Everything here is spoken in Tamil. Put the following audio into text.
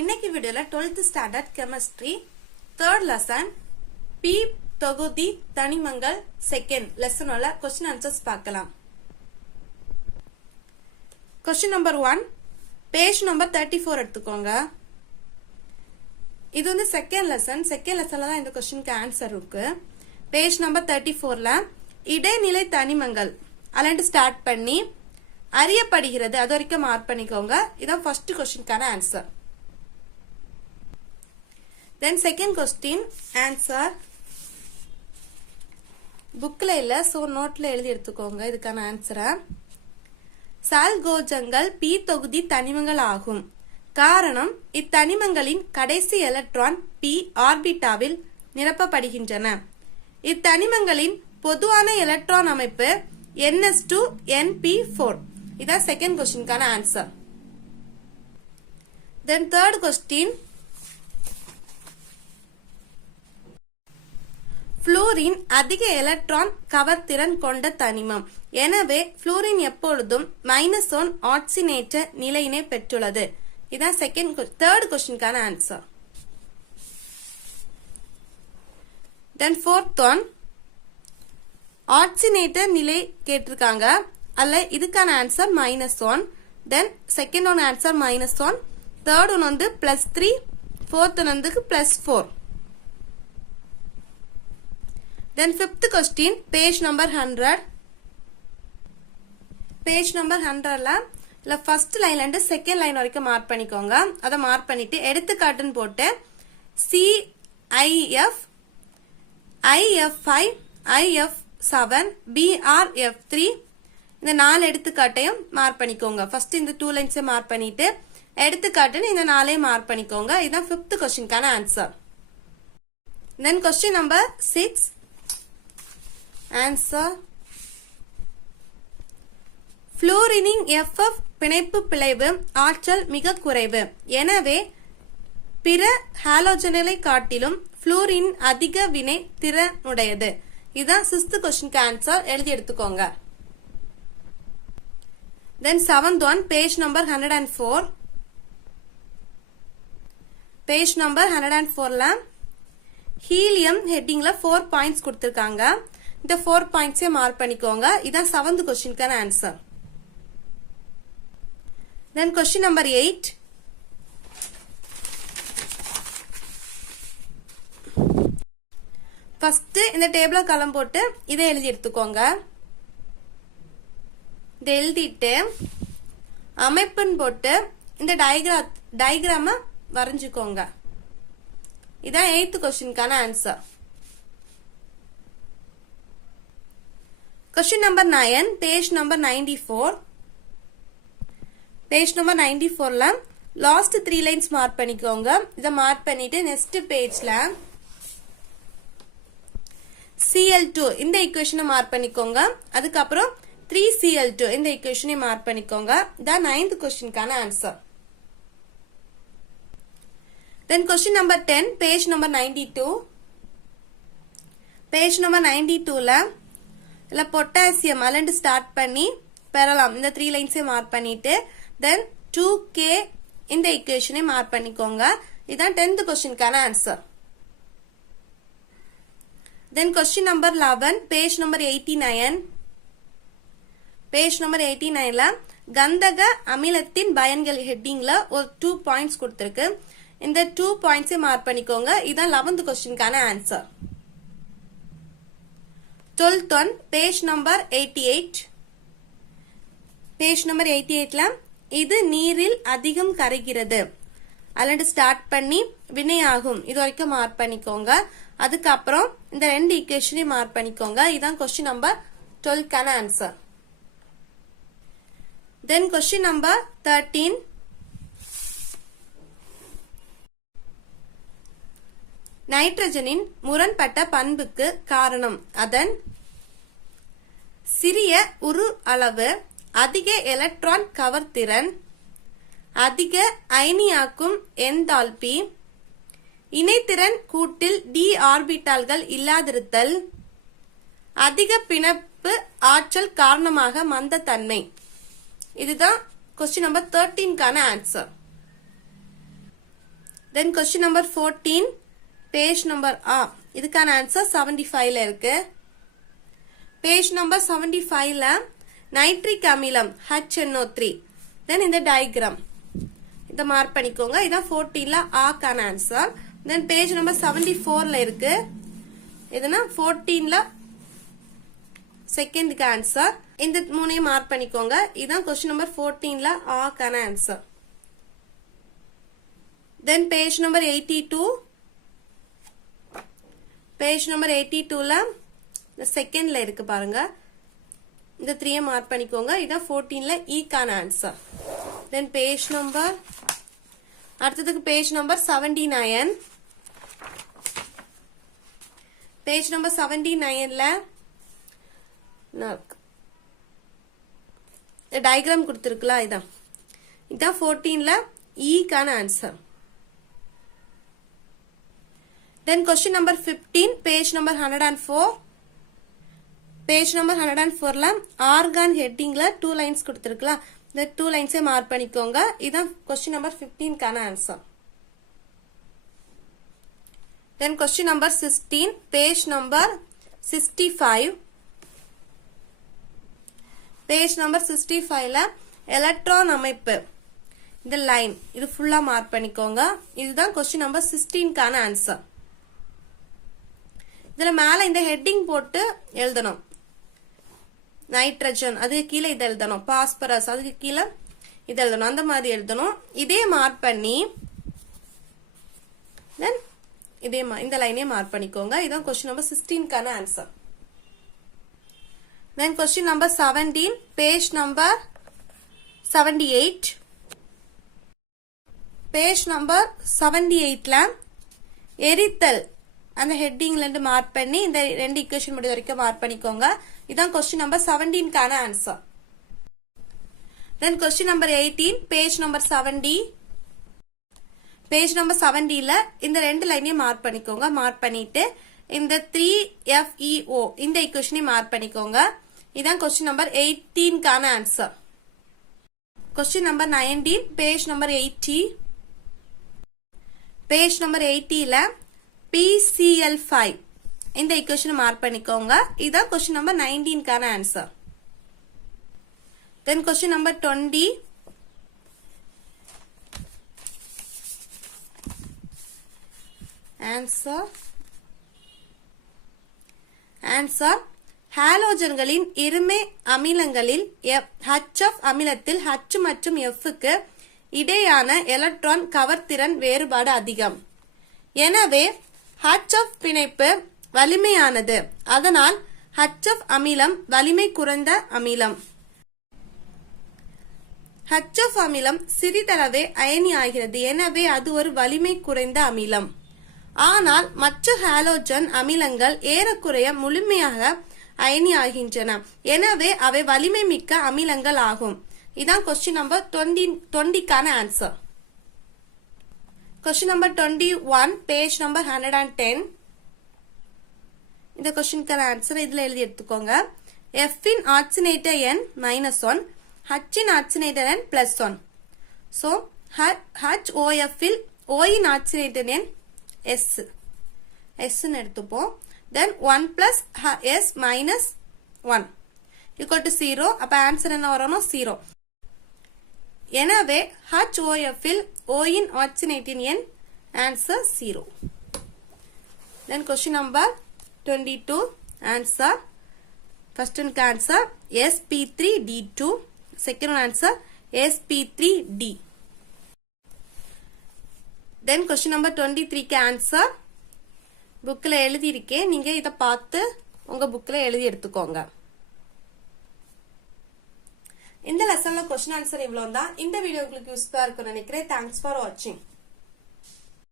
இன்னைக்கு வீடியோல 12th standard chemistry 3rd lesson B தொகுதி தனிமங்கள் செகண்ட் லெசனோட क्वेश्चन ஆன்சர்ஸ் பார்க்கலாம். क्वेश्चन நம்பர் 1 பேஜ் நம்பர் 34 எடுத்துக்கோங்க. இது வந்து செகண்ட் லெசன்ல தான் இந்த क्वेश्चनக்கு ஆன்சர் இருக்கு. பேஜ் நம்பர் 34ல இடைநிலை தனிமங்கள் அலண்ட் ஸ்டார்ட் பண்ணி அறியப்படுகிறது அது வரைக்கும் மார்க் பண்ணிக்கோங்க. இதான் ஃபர்ஸ்ட் क्वेश्चनக்கான answer. Then second question answer bookல இல்ல சோ நோட்ல எழுதி எடுத்துக்கோங்க இதுக்கான ஆன்சரை. சால்கோஜங்கள் பி தொகுதி தனிமங்கள் ஆகும். காரணம் இத்தனிமங்களின் கடைசி எலக்ட்ரான் பி ஆர்பிட்டாவில் நிரப்பப்படுகின்றன. இத்தனிமங்களின் பொதுவான எலக்ட்ரான் அமைப்பு ns2np4. இதான் செகண்ட் क्वेश्चनக்கான answer. Then third question fluorine அதிக எலக்ட்ரான் கவர்திறன் கொண்ட தனிமம். எனவே புளூரின் எப்பொழுதும் -1 ஆக்சினேற்ற நிலையினை பெற்றுள்ளது. இதான் தேர்ட் क्वेश्चनக்கான ஆன்சர். Then fourth one ஆக்சினேற்ற நிலை கேட்டிருக்காங்க. அல்ல இதுக்கான answer -1. Then second one answer -1. third one வந்து +3. fourth one வந்து +4. Then fifth question page number 100. page number 100ல first line and second line வரைக்கும் மார்க் பண்ணிக்கோங்க. அத மார்க் பண்ணிட்டு எடுத்துக்காட்டுன்னு போட்டு CIF IF5 IF7 BRF3 இந்த 4 எடுத்துக்காட்டையும் மார்க் பண்ணிக்கோங்க. ஃபர்ஸ்ட் இந்த 2 லைன்ஸை மார்க் பண்ணிட்டு எடுத்துக்காட்டுன்னு இந்த 4ஐயும் மார்க் பண்ணிக்கோங்க. இதுதான் fifth क्वेश्चनக்கான answer. Then question number 6 answer. புளூரினின் FF பிணைப்பு பிளவு ஆற்றல் மிக குறைவு. எனவே பிற ஹாலோஜன்களை காட்டிலும் புளூரின் அதிக வினை திறனுடையது. இதுதான் 6th क्वेश्चनக்கு ஆன்சர். எழுதி எடுத்துக்கோங்க. Then 7th one page number 104. page number 104ல ஹீலியம் ஹெட்டிங்ல 4 பாயிண்ட்ஸ் கொடுத்திருக்காங்க. இந்த 4 பாயிண்ட்ஸே மார்க் பண்ணிக்கோங்க. இதான் 7th क्वेश्चनக்கான answer. Then question number 8 first இந்த டேபிள காலம் போட்டு இதை எழுதி எடுத்துக்கோங்க. இதை எழுதிட்டு அமைப்புன்னு போட்டு இந்த டயக்ராம வரைஞ்சுக்கோங்க. இதான் 8th क्वेश्चनக்கான answer. Question number 9 page number 94. page number 94ல லாஸ்ட் 3 லைன்ஸ் மார்க் பண்ணிக்கோங்க. இத மார்க் பண்ணிட்டு நெக்ஸ்ட் பேஜ்ல Cl2 இந்த ஈக்குவேஷனை மார்க் பண்ணிக்கோங்க. அதுக்கு அப்புறம் 3Cl2 இந்த ஈக்குவேஷனை மார்க் பண்ணிக்கோங்க. இதான் 9th क्वेश्चनக்கான answer. Then question number 10 page number 92. page number 92ல இல்ல பொட்டாசியம் அலண்ட் ஸ்டார்ட் பண்ணி பெறலாம். இந்த 3 லைன்ஸை மார்க் பண்ணிட்டு தென் 2K இந்த ஈக்குவேஷனை மார்க் பண்ணிக்கோங்க. இதான் 10th क्वेश्चनக்கான answer. Then question number 11 page number 89. Page number 89ல கந்தக அமிலத்தின் பயன்கள் ஹெட்டிங்ல ஒரு 2 பாயிண்ட்ஸ் கொடுத்திருக்கு. இந்த 2 பாயிண்ட்ஸை மார்க் பண்ணிக்கோங்க. இதான் 11th क्वेश्चनக்கான answer. 12th one page number 88. page number 88ல இது நீரில் அதிகம் கரைகிறது அலண்ட் ஸ்டார்ட் பண்ணி வினையாகும். இது வரைக்கும் மார்க் பண்ணிக்கோங்க. அதுக்கப்புறம் இந்த 2 ஈக்குவேஷனை மார்க் பண்ணிக்கோங்க. இதான் क्वेश्चन நம்பர் 12க்கான ஆன்சர். Then question number 13. நைட்ரஜனின் முரண்பட்ட பண்புக்கு காரணம் அதன் சிறிய உரு அளவு, அதிக எலக்ட்ரான் கவர்திறன், அதிக அயனியாக்கும் என்தால்பி, இணைத்திறன் கூட்டில் d ஆர்பிட்டால்கள் இல்லாதிருத்தல், அதிக பிணைப்பு ஆற்றல் காரணமாக மந்தத்தன்மை. இதுதான் क्वेश्चन நம்பர் 13க்கான answer. Then question number 14, page number இதுக்கான ஆன்சர் 75ல இருக்கு. Page number 75ல நைட்ரிக் அமிலம் HNO3. Then இந்த diagram இத மார்க் பண்ணிக்கோங்க. இதான் 14ல ஆக்கான ஆன்சர். Then page number 74ல இருக்கு. இதுனா 14ல செகண்டுக்கு ஆன்சர். இந்த மூணையும் மார்க் பண்ணிக்கோங்க. இதான் question number 14ல ஆக்கான answer. Then page number 82. Page number 82ல இந்த செகண்ட்ல இருக்கு பாருங்க. இந்த 3 மார்க் பண்ணிக்கோங்க. இதான் 14ல ஈக்கான ஆன்சர். Then page number அடுத்ததுக்கு page number 79. Page number 79ல டயக்ராம் கொடுத்திருக்கலாம். இதான் 14ல ஈக்கான answer. Then question number 15, page number 104. Page number 104ல ஆர்கான் ஹெட்டிங்ல 2 லைன்ஸ் கொடுத்திருக்கலாம். இந்த 2 லைன்ஸே மார்க் பண்ணிக்கோங்க. இதான் question number 15 கான answer. Then question number 16, page number 65. Page number 65ல எலக்ட்ரான் அமைப்பு இந்த லைன் இது ஃபுல்லா மார்க் பண்ணிக்கோங்க. இதுதான் question number 16 கான ஆன்சர். இதுல மேல இந்த ஹெட்டிங் போட்டு எழுதணும். நைட்ரஜன் அதுக்கு கீழே இதை எழுதணும். பாஸ்பரஸ் அதுக்கு கீழே இதை எழுதணும். அந்த மாதிரி எழுதணும். இதே மார்க் பண்ணி தென் இந்த லைனே மார்க் பண்ணிக்கோங்க. இதான் question number 16 கான answer. Then question number 17, page number 78. Page number 78ல எரித்தல் அந்த ஹெட்டிங்ல இருந்து மார்க் பண்ணி இந்த ரெண்டு ஈக்குவேஷன் முடிய வரைக்கும் மார்க் பண்ணிக்கோங்க. இதான் question number 17 கான answer. Then question number 18, page number 70. Page number 70ல இந்த ரெண்டு லைனையும் மார்க் பண்ணிக்கோங்க. மார்க் பண்ணிட்டு இந்த 3FeO இந்த ஈக்குவேஷனை மார்க் பண்ணிக்கோங்க. இதான் question number 18 கான answer. Question number 19, page number 80. Page number 80ல PCl5 இந்த ஈக்குவேஷனை மார்க் பண்ணிக்கோங்க. இதான் question number 19 கான answer. Then question number 20. Answer ஹாலோஜன்களின் இருமை அமிலங்களில் HF அமிலத்தில் H மற்றும் F க்கு இடையான எலக்ட்ரான் கவர்திறன் வேறுபாடு அதிகம். எனவே HF பிணைப்பு வலிமையானது. அதனால் HF அமிலம் வலிமை குறைந்த அமிலம். HF அமிலம் சிறிதளவே அயனி ஆகிறது. எனவே அது ஒரு வலிமை குறைந்த அமிலம். ஆனால் மற்ற ஹாலோஜன் அமிலங்கள் ஏறக்குறைய முழுமையாக அயனி ஆகின்றன. எனவே அவை வலிமை மிக்க அமிலங்கள் ஆகும். இதான் question number 20 கான answer. Question number 21, page number 110. இந்த கொஸ்டினுக்கான ஆன்சர் இதுல எழுதி எடுத்துக்கோங்க. F இன் ஆக்சினேட்டர் எண் -1, H இன் ஆக்சினேட்டர் எண் +1. So HOF இல் O இன் ஆக்சினேட்டர் எண் S ன்னு எடுத்துப்போம். Then 1 plus S minus 1 equal to 0. அப்ப ஆன்சர் என்ன வரணும்? 0. எனவே HOF இல் O இன் ஆக்சினேட்டின் எண் answer 0. Then question number 22 answer. First one answer sp3d2. Second one answer sp3d. Then question number 23 க்கு ஆன்சர் புக்ல எழுதி இருக்கேன். நீங்க இத பார்த்து உங்க புக்ல எழுதி எடுத்துக்கோங்க. இந்த லெசன்ல क्वेश्चन ஆன்சர் இவ்வளவுதான். இந்த வீடியோ உங்களுக்கு யூஸ்ஃபுல்லா இருக்கும்னு நினைக்கிறேன். Thanks for watching.